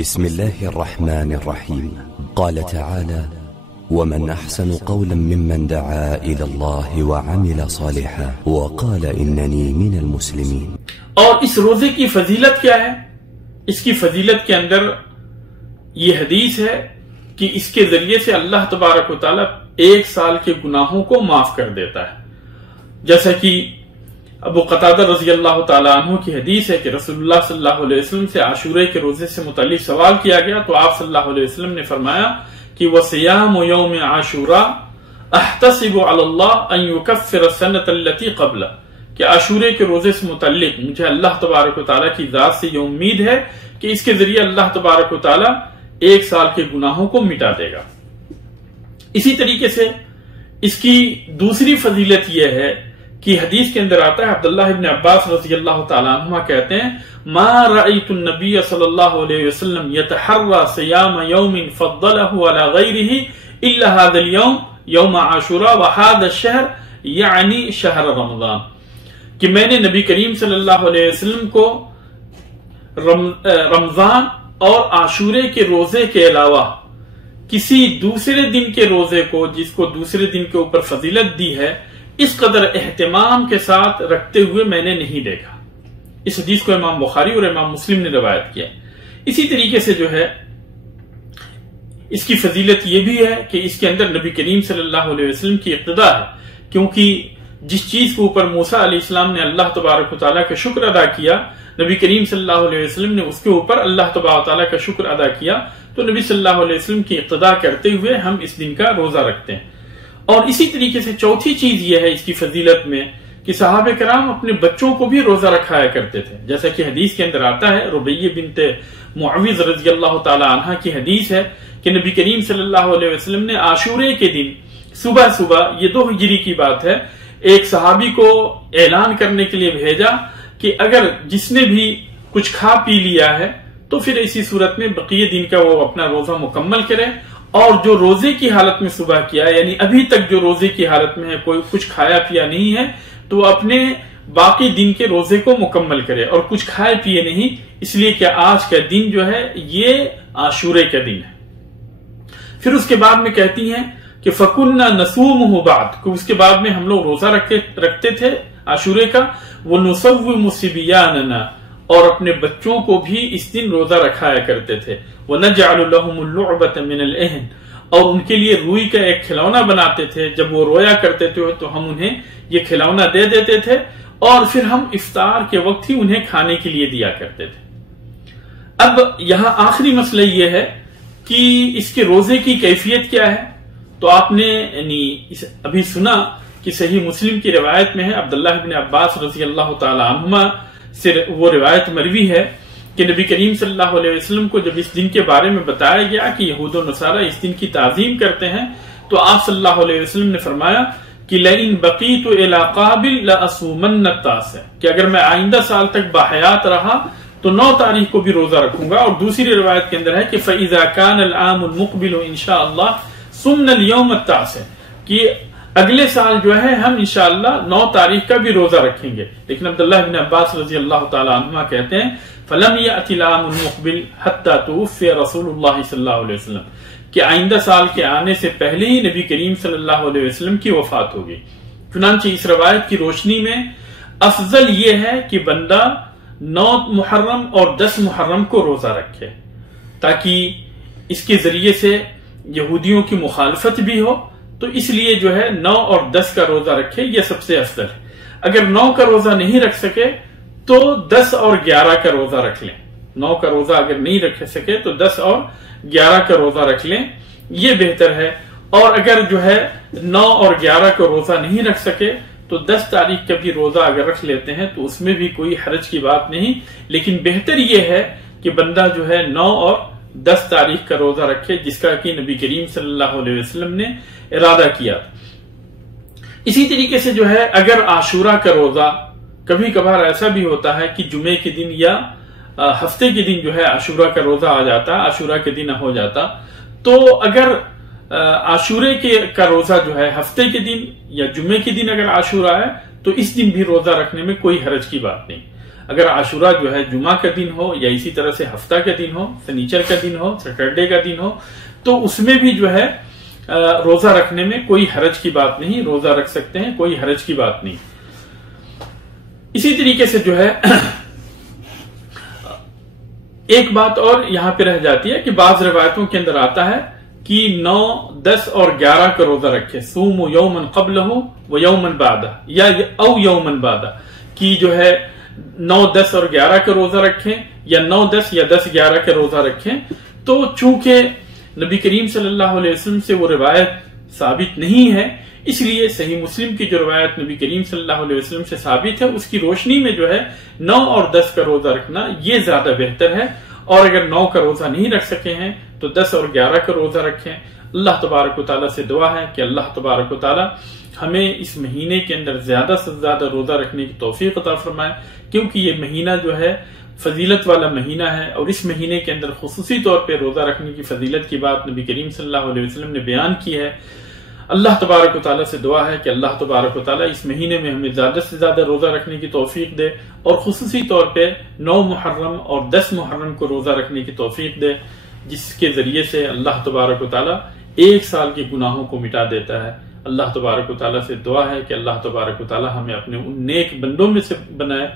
بسم الله الرحمن الرحيم. قال تعالى: ومن أحسن قولا ممن دعا إلى الله وعمل صالحا وقال إنني من المسلمين. اور اس روزے کی فضیلت کیا ہے؟ اس کی فضیلت کے اندر یہ حدیث ہے کہ اس کے ذریعے سے اللہ تبارک و تعالی 1 سال کے گناہوں کو معاف کر دیتا ہے. جیسا کہ ابو قتادہ رضی اللہ تعالیٰ عنہ کی حدیث ہے کہ رسول اللہ صلی اللہ علیہ وسلم سے عاشورے کے روزے سے متعلق سوال کیا گیا تو آپ صلی اللہ علیہ وسلم نے فرمایا کہ وَصِيَامُ يَوْمِ عَاشُورَا أَحْتَسِبُ عَلَى اللَّهِ أَن يُكَفِّرَ السَّنَةَ الَّتِي قَبْلَهُ کہ عاشورے کے روزے سے متعلق مجھے اللہ تبارک و تعالیٰ کی ذات سے یہ امید ہے کہ اس کے ذریعے اللہ تبارک و تعالیٰ 1 سال کے گناہوں کو مٹا دے گا. اسی طریقے سے اس کی دوسری فضیلت یہ ہے کہ حدیث کے اندر آتا ہے، عبداللہ ابن عباس رضی اللہ تعالیٰ عنہما کہتے ہیں ما رأیت النبی صلی اللہ علیہ وسلم یتحرى صیام یوم فضلہ علی غیرہ الا هذا اليوم یوم عاشوراء وهذا الشہر یعنی شہر رمضان، کہ میں نے نبی کریم صلی اللہ علیہ وسلم کو رمضان اور عاشورے کے روزے کے علاوہ کسی دوسرے دن کے روزے کو جس کو دوسرے دن کے اوپر فضیلت دی ہے اس قدر اہتمام کے ساتھ رکھتے ہوئے میں نے نہیں دیکھا. اس حدیث کو امام بخاری اور امام مسلم نے روایت کیا. اسی طریقے سے جو ہے اس کی فضیلت یہ بھی ہے کہ اس کے اندر نبی کریم صلی اللہ علیہ وسلم کی اقتدا ہے، کیونکہ جس چیز کے اوپر موسیٰ علیہ السلام نے اللہ تبارک و تعالیٰ کا شکر ادا کیا، نبی کریم صلی اللہ علیہ وسلم نے اس کے اوپر اللہ تبارک و تعالیٰ کا شکر ادا کیا، تو نبی صلی اللہ علیہ وسلم کی اقتدا کرتے ہوئے ہم اس دن کا روزہ رکھتے ہیں. اور اسی طریقے سے چوتھی چیز یہ ہے اس کی فضیلت میں کہ صحابہ کرام اپنے بچوں کو بھی روزہ رکھایا کرتے تھے، جیسا کہ حدیث کے اندر آتا ہے، ربیہ بنت معوذ رضی اللہ تعالی عنہ کی حدیث ہے کہ نبی کریم صلی اللہ علیہ وسلم نے عاشورے کے دن صبح صبح، یہ 2 ہجری کی بات ہے، ایک صحابی کو اعلان کرنے کے لیے بھیجا کہ اگر جس نے بھی کچھ کھا پی لیا ہے تو پھر اسی صورت میں بقیہ دن کا وہ اپنا روزہ مکمل کرے، اور جو روزے کی حالت میں صبح کیا یعنی ابھی تک جو روزے کی حالت میں ہے کوئی کچھ کھایا پیا نہیں ہے تو وہ اپنے باقی دن کے روزے کو مکمل کرے، اور کچھ کھائے پیے نہیں، اس لیے کہ آج کا دن جو ہے یہ عاشورے کا دن ہے. پھر اس کے بعد میں کہتی ہیں کہ فَكُنَّا نَصُومُهُ بَعْدُ کہ اس کے بعد میں ہم لوگ روزہ رکھتے تھے عاشورے کا، وَنُصَوِّمُ صِبْيَانَنَا اور اپنے بچوں کو بھی اس دن روزہ رکھایا کرتے تھے، وَنَجْعَلُ لَهُمُ اللُّعْبَةَ مِنَ الْإِهْنِ اور ان کے لیے روئی کا ایک کھلونا بناتے تھے، جب وہ رویا کرتے تھے تو ہم انہیں یہ کھلونا دے دیتے تھے اور پھر ہم افطار کے وقت ہی انہیں کھانے کے لیے دیا کرتے تھے. اب یہاں آخری مسئلہ یہ ہے کہ اس کے روزے کی کیفیت کیا ہے. تو آپ نے یعنی ابھی سنا کہ صحیح مسلم کی روایت میں ہے، عبداللہ بن عباس رضی اللہ تعالی عنہما سے وہ روایت مروی ہے کہ نبی کریم صلی اللہ علیہ وسلم کو جب اس دن کے بارے میں بتایا گیا کہ یہود و نصارہ اس دن کی تعظیم کرتے ہیں تو آپ صلی اللہ علیہ وسلم نے فرمایا کہ لئن بقیت الی قابل لأصومن التاسع کہ اگر میں آئندہ سال تک باحیات رہا تو 9 تاریخ کو بھی روزہ رکھوں گا. اور دوسری روایت کے اندر ہے کہ فإذا كان العام المقبل ان شاء اللہ صمنا اليوم التاسع کہ اگلے سال جو ہے ہم انشاءاللہ 9 تاریخ کا بھی روزہ رکھیں گے. لیکن عبداللہ بن عباس رضی اللہ تعالی عنہما کہتے ہیں فلم یأتی العام المقبل حتی توفی رسول اللہ صلی اللہ علیہ وسلم کہ آئندہ سال کے آنے سے پہلے ہی نبی کریم صلی اللہ علیہ وسلم کی وفات ہوگی. چنانچہ اس روایت کی روشنی میں افضل یہ ہے کہ بندہ 9 محرم اور 10 محرم کو روزہ رکھے تاکہ اس کے ذریعے سے یہودیوں کی مخالفت بھی ہو. تو اس لیے جو ہے 9 اور 10 کا روزہ رکھے، یہ سب سے افضل ہے. اگر 9 کا روزہ نہیں رکھ سکے تو 10 اور 11 کا روزہ رکھ لیں. 9 کا روزہ اگر نہیں رکھ سکے تو 10 اور 11 کا روزہ رکھ لیں، یہ بہتر ہے. اور اگر جو ہے 9 اور 11 کا روزہ نہیں رکھ سکے تو 10 تاریخ کا بھی روزہ اگر رکھ لیتے ہیں تو اس میں بھی کوئی حرج کی بات نہیں. لیکن بہتر یہ ہے کہ بندہ جو ہے 9 اور 10 تاریخ کا روزہ رکھے جس کا کہ نبی کریم صلی اللہ علیہ وسلم نے ارادہ کیا. اسی طریقے سے جو ہے اگر عاشورہ کا روزہ کبھی کبھار ایسا بھی ہوتا ہے کہ جمعے کے دن یا ہفتے کے دن جو ہے عاشورہ کا روزہ آ جاتا، عاشورہ کے دن ہو جاتا، تو اگر عاشورے کا روزہ جو ہے ہفتے کے دن یا جمعے کے دن اگر عاشورہ ہے تو اس دن بھی روزہ رکھنے میں کوئی حرج کی بات نہیں. اگر عاشورہ جو ہے جمعہ کا دن ہو یا اسی طرح سے ہفتہ کا دن ہو، سنیچر کا دن ہو، سیٹرڈے کا دن ہو، تو اس میں بھی جو ہے روزہ رکھنے میں کوئی حرج کی بات نہیں، روزہ رکھ سکتے ہیں، کوئی حرج کی بات نہیں۔ اسی طریقے سے جو ہے ایک بات اور یہاں پہ رہ جاتی ہے کہ بعض روایتوں کے اندر آتا ہے کہ 9، 10 اور 11 کا روزہ رکھے، صوموا یوما قبلہ و یوما بعدہ، یا او یوما بعدہ، کہ جو ہے 9، 10 اور 11 کا روزہ رکھیں، یا 9، 10 یا 10، 11 کا روزہ رکھیں۔ تو چونکہ نبی کریم صلی اللہ علیہ وسلم سے وہ روایت ثابت نہیں ہے، اس لیے صحیح مسلم کی جو روایت نبی کریم صلی اللہ علیہ وسلم سے ثابت ہے، اس کی روشنی میں جو ہے 9 اور 10 کا روزہ رکھنا یہ زیادہ بہتر ہے۔ اور اگر 9 کا روزہ نہیں رکھ سکے ہیں تو 10 اور 11 کا روزہ رکھیں۔ اللہ تبارک و تعالیٰ سے دعا ہے کہ اللہ تبارک و تعالیٰ ہمیں اس مہینے کے اندر زیادہ سے زیادہ روزہ رکھنے کی توفیق عطا فرمائے، کیونکہ یہ مہینہ جو ہے فضیلت والا مہینہ ہے، اور اس مہینے کے اندر خصوصی طور پہ روزہ رکھنے کی فضیلت کی بات نبی کریم صلی اللہ علیہ وسلم نے بیان کی ہے۔ اللہ تبارک و تعالیٰ سے دعا ہے کہ اللہ تبارک و تعالیٰ اس مہینے میں ہمیں زیادہ سے زیادہ روزہ رکھنے کی توفیق دے، اور خصوصی طور پہ 9 محرم اور 10 محرم کو روزہ رکھنے کی توفیق دے، جس کے ذریعے سے اللہ تبارک و تعالیٰ 1 سال کے گناہوں کو مٹا دیتا ہے۔ اللہ تبارک و تعالیٰ سے دعا ہے کہ اللہ تبارک و تعالیٰ ہمیں اپنے ان نیک بندوں میں سے بنائے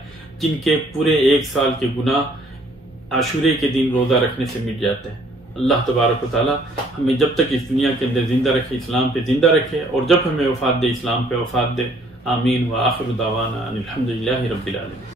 جن کے پورے 1 سال کے گناہ عاشورے کے دن روزہ رکھنے سے مٹ جاتے ہیں۔ اللہ تبارک و تعالیٰ ہمیں جب تک اس دنیا کے اندر زندہ رکھے اسلام پہ زندہ رکھے، اور جب ہمیں وفات دے اسلام پہ وفات دے۔ آمین۔ وآخر دعوانا ان الحمد للہ رب العالمین۔